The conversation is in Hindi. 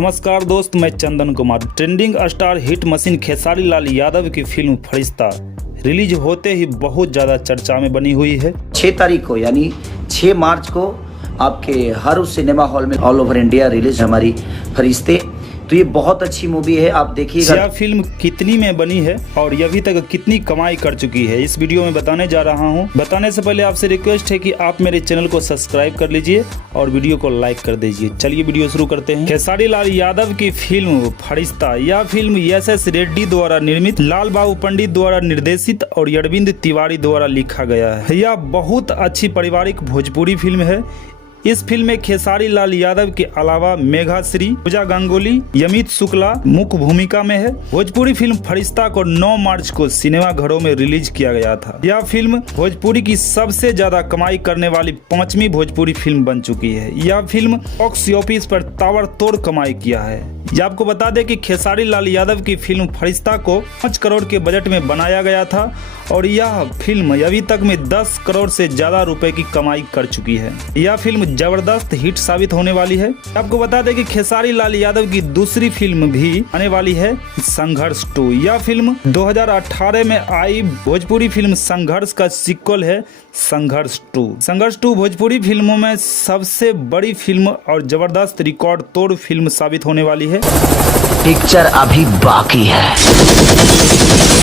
नमस्कार दोस्त, मैं Chandan Kumar. Trending star hit machine Khesari Lal Yadav की फिल्म फरिश्ता रिलीज होते ही बहुत ज़्यादा चर्चा में बनी हुई है। 6 तारीख को यानी 6 मार्च को आपके हर उस सिनेमा हॉल में ऑल ओवर इंडिया रिलीज हमारी फरिश्ते। तो ये बहुत अच्छी मूवी है, आप देखिएगा। यह फिल्म कितनी में बनी है और ये अभी तक कितनी कमाई कर चुकी है, इस वीडियो में बताने जा रहा हूँ। बताने से पहले आपसे रिक्वेस्ट है कि आप मेरे चैनल को सब्सक्राइब कर लीजिए और वीडियो को लाइक कर दीजिए। चलिए वीडियो शुरू करते हैं। खेसारी लाल यादव की फिल्म फरिश्ता, यह फिल्म एस रेड्डी द्वारा निर्मित, लाल बाबू पंडित द्वारा निर्देशित और अरविंद तिवारी द्वारा लिखा गया है। यह बहुत अच्छी पारिवारिक भोजपुरी फिल्म है। इस फिल्म में खेसारी लाल यादव के अलावा मेघाश्री, पूजा गांगुली, यमित शुक्ला मुख्य भूमिका में है। भोजपुरी फिल्म फरिश्ता को 9 मार्च को सिनेमा घरों में रिलीज किया गया था। यह फिल्म भोजपुरी की सबसे ज्यादा कमाई करने वाली 5वीं भोजपुरी फिल्म बन चुकी है। यह फिल्म बॉक्स ऑफिस पर ताबड़तोड़ कमाई किया है। यह आपको बता दें कि खेसारी लाल यादव की फिल्म फरिश्ता को 5 करोड़ के बजट में बनाया गया था और यह फिल्म अभी तक में 10 करोड़ से ज्यादा रुपए की कमाई कर चुकी है। यह फिल्म जबरदस्त हिट साबित होने वाली है। आपको बता दें कि खेसारी लाल यादव की दूसरी फिल्म भी आने वाली है, संघर्ष 2। यह फिल्म 2018 में आई भोजपुरी फिल्म संघर्ष का सीक्वल है, संघर्ष 2। संघर्ष 2 भोजपुरी फिल्मों में सबसे बड़ी फिल्म और जबरदस्त रिकॉर्ड तोड़ फिल्म साबित होने वाली है। पिक्चर अभी बाकी है।